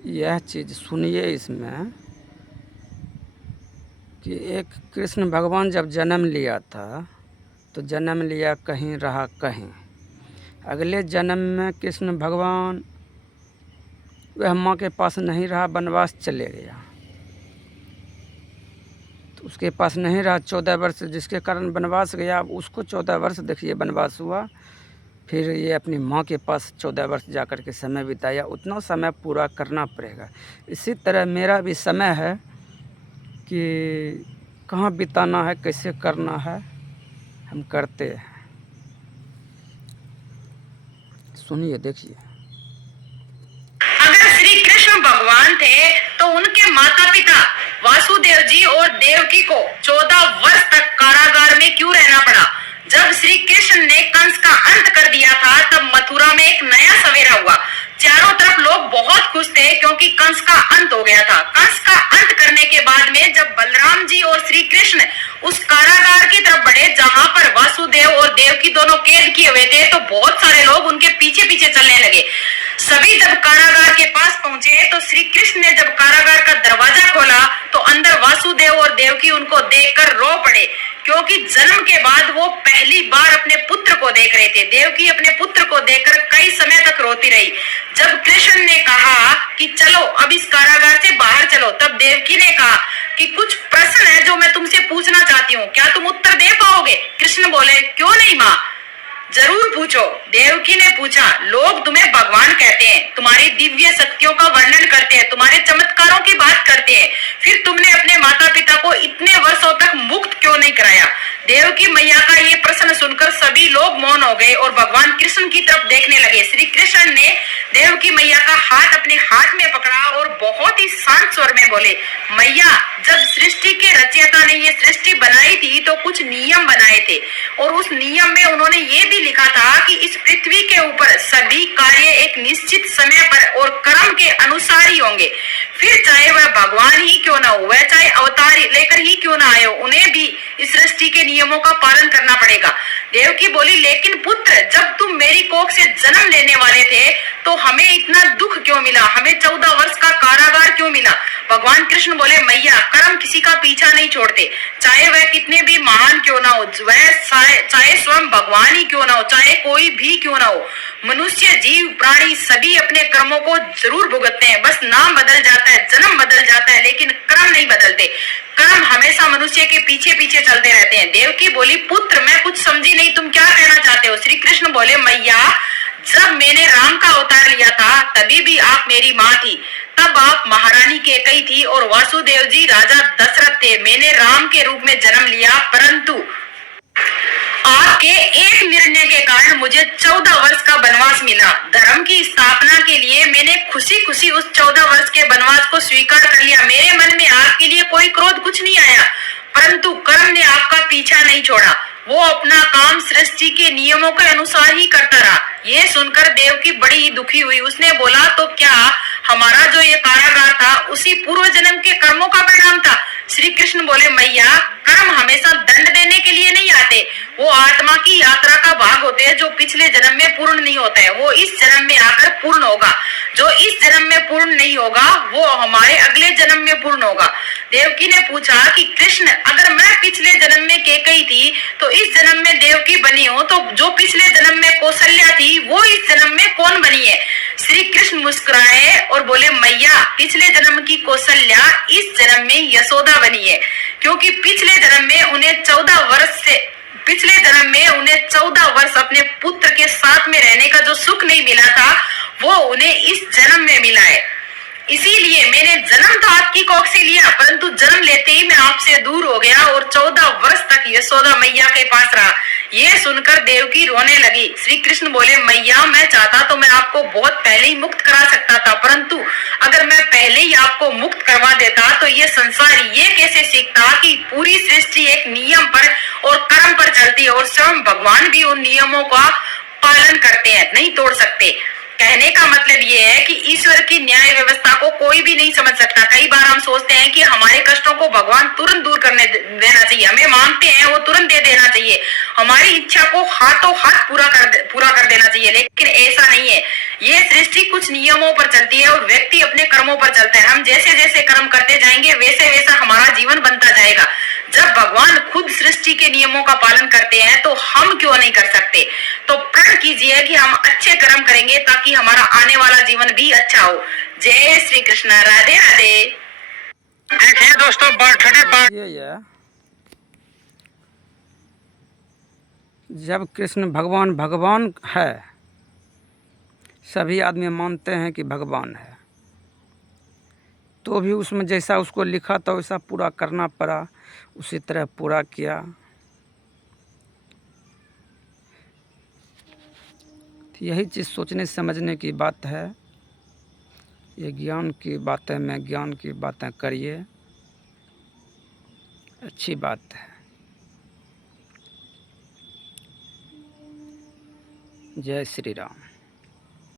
यह चीज़ सुनिए इसमें कि एक कृष्ण भगवान जब जन्म लिया था तो जन्म लिया कहीं, रहा कहीं। अगले जन्म में कृष्ण भगवान वह माँ के पास नहीं रहा, वनवास चले गया। तो उसके पास नहीं रहा 14 वर्ष, जिसके कारण वनवास गया। अब उसको 14 वर्ष देखिए वनवास हुआ, फिर ये अपनी माँ के पास 14 वर्ष जा कर के समय बिताया। उतना समय पूरा करना पड़ेगा। इसी तरह मेरा भी समय है कि कहाँ बिताना है, कैसे करना है, हम करते हैं। सुनिए, देखिए। अगर श्री कृष्ण भगवान थे तो उनके माता पिता वासुदेव जी और देवकी को 14 वर्ष तक कारागार में क्यों रहना पड़ा? जब श्री कृष्ण ने कंस का अंत कर दिया था तब मथुरा में एक नया सवेरा हुआ। चारों तरफ लोग बहुत खुश थे क्योंकि कंस का अंत हो गया था। कंस का अंत करने के बाद में जब बलराम जी और श्री कृष्ण उस कारागार की तरफ बढ़े जहां पर वासुदेव और देवकी दोनों कैद किए हुए थे, तो बहुत सारे लोग उनके पीछे पीछे चलने लगे। सभी जब कारागार के पास पहुंचे तो श्री कृष्ण ने जब कारागार का दरवाजा खोला तो अंदर वासुदेव और देवकी उनको देखकर रो पड़े, क्योंकि जन्म के बाद वो पहली बार अपने पुत्र को देख रहे थे। देवकी अपने पुत्र को देखकर कई समय तक रोती रही। जब कृष्ण ने कहा कि चलो अब इस कारागार से बाहर चलो, तब देवकी ने कहा कि कुछ प्रश्न है जो मैं तुमसे पूछना चाहती हूँ, क्या तुम उत्तर दे पाओगे? कृष्ण बोले, क्यों नहीं माँ, जरूर पूछो। देवकी ने पूछा, लोग तुम्हें भगवान कहते हैं, तुम्हारी दिव्य शक्तियों का वर्णन करते हैं, तुम्हारे चमत्कारों की बात करते हैं, फिर तुमने अपने माता पिता को इतने वर्षों तक मुक्त क्यों नहीं कराया? देवकी मैया का ये प्रश्न सुनकर सभी लोग मौन हो गए और भगवान कृष्ण की तरफ देखने लगे। श्री कृष्ण ने देवकी मैया का हाथ अपने हाथ में पकड़ा और बहुत ही शांत स्वर में बोले, मैया, जब सृष्टि के रचयिता ने ये सृष्टि बनाई थी तो कुछ नियम बनाए थे और उस नियम में उन्होंने ये भी लिखा था कि इस पृथ्वी के ऊपर सभी कार्य एक निश्चित समय पर और कर्म के अनुसार ही होंगे। फिर चाहे वह भगवान ही क्यों ना हो, वह चाहे अवतार लेकर ही क्यों ना आए हो, उन्हें भी इस सृष्टि के नियमों का पालन करना पड़ेगा। देवकी बोली, लेकिन पुत्र, जब तुम मेरी कोख से जन्म लेने वाले थे तो हमें इतना दुख क्यों मिला, हमें 14 वर्ष का कारागार क्यों मिला? भगवान कृष्ण बोले, मैया, कर्म किसी का पीछा नहीं छोड़ते, चाहे वह कितने भी महान क्यों ना हो, वह चाहे स्वयं भगवान ही क्यों ना हो, चाहे कोई भी क्यों ना हो। मनुष्य, जीव, प्राणी सभी अपने कर्मों को जरूर भुगतते हैं, बस नाम बदल जाता है, जन्म बदल जाता है, लेकिन कर्म नहीं बदलते। कर्म हमेशा मनुष्य के पीछे पीछे चलते रहते हैं। देवकी बोली, पुत्र, मैं कुछ समझी नहीं, तुम क्या कहना चाहते हो? श्री कृष्ण बोले, मैया, जब मैंने राम का अवतार लिया था तभी भी आप मेरी माँ थी, तब आप महारानी कैकेयी थी और वासुदेव जी राजा दशरथ थे। मैंने राम के रूप में जन्म लिया, परंतु आपके एक निर्णय के कारण मुझे 14 वर्ष का वनवास मिला। धर्म की स्थापना के लिए मैंने खुशी खुशी उस 14 वर्ष के वनवास को स्वीकार कर लिया। मेरे मन में आपके लिए कोई क्रोध कुछ नहीं आया, परंतु कर्म ने आपका पीछा नहीं छोड़ा, वो अपना काम सृष्टि के नियमों के अनुसार ही करता रहा। ये सुनकर देवकी बड़ी ही दुखी हुई। उसने बोला, तो क्या हमारा जो ये कारागार था उसी पूर्व जन्म के कर्मों का परिणाम था? श्री कृष्ण बोले, मैया, कर्म हमेशा दंड देने के लिए नहीं आते, वो आत्मा की यात्रा का भाग होते हैं जो पिछले जन्म में पूर्ण नहीं होता है, वो इस जन्म में आकर पूर्ण होगा। जो इस जन्म में पूर्ण नहीं होगा वो हमारे अगले जन्म में पूर्ण होगा। देवकी ने पूछा कि कृष्ण, अगर मैं पिछले जन्म में कैकेयी थी तो इस जन्म में देवकी बनी हो, तो जो पिछले जन्म में कौशल्या थी वो इस जन्म में कौन बनी है? श्री कृष्ण मुस्कुराए और बोले, मैया, पिछले जन्म की कौशल्या इस जन्म में यशोदा बनी है, क्योंकि पिछले जन्म में उन्हें 14 वर्ष अपने पुत्र के साथ में रहने का जो सुख नहीं मिला था वो उन्हें इस जन्म में मिला है। इसीलिए मैंने जन्म तो आपकी कोख से लिया, परंतु जन्म लेते ही मैं आपसे दूर हो गया और 14 वर्ष तक यशोदा मैया के पास रहा। ये सुनकर देवकी रोने लगी। श्री कृष्ण बोले, मैया, मैं चाहता तो मैं आपको बहुत पहले ही मुक्त करा सकता था, परंतु अगर मैं पहले ही आपको मुक्त करवा देता तो ये संसार ये कैसे सीखता कि पूरी सृष्टि एक नियम पर और कर्म पर चलती है और स्वयं भगवान भी उन नियमों का पालन करते हैं, नहीं तोड़ सकते। कहने का मतलब ये है कि ईश्वर की न्याय व्यवस्था को कोई भी नहीं समझ सकता। कई बार हम सोचते हैं कि हमारे कष्टों को भगवान तुरंत दूर करने देना चाहिए, हमें मांगते हैं वो तुरंत दे देना चाहिए, हमारी इच्छा को हाथों हाथ पूरा कर देना चाहिए, लेकिन ऐसा नहीं है। ये सृष्टि कुछ नियमों पर चलती है और व्यक्ति अपने कर्मों पर चलता है। हम जैसे जैसे कर्म करते जाएंगे वैसे वैसा हमारा जीवन बनता जाएगा। जब भगवान खुद सृष्टि के नियमों का पालन करते हैं तो हम क्यों नहीं कर सकते। तो प्रण कीजिए कि हम अच्छे कर्म करेंगे ताकि हमारा आने वाला जीवन भी अच्छा हो। जय श्री कृष्ण, राधे राधे। देखिए दोस्तों, बर्थडे ये है जब कृष्ण भगवान है, सभी आदमी मानते हैं कि भगवान है, तो भी उसमें जैसा उसको लिखा था वैसा पूरा करना पड़ा, उसी तरह पूरा किया। यही चीज़ सोचने समझने की बात है। ये ज्ञान की बातें में ज्ञान की बातें करिए, अच्छी बात है। जय श्री राम।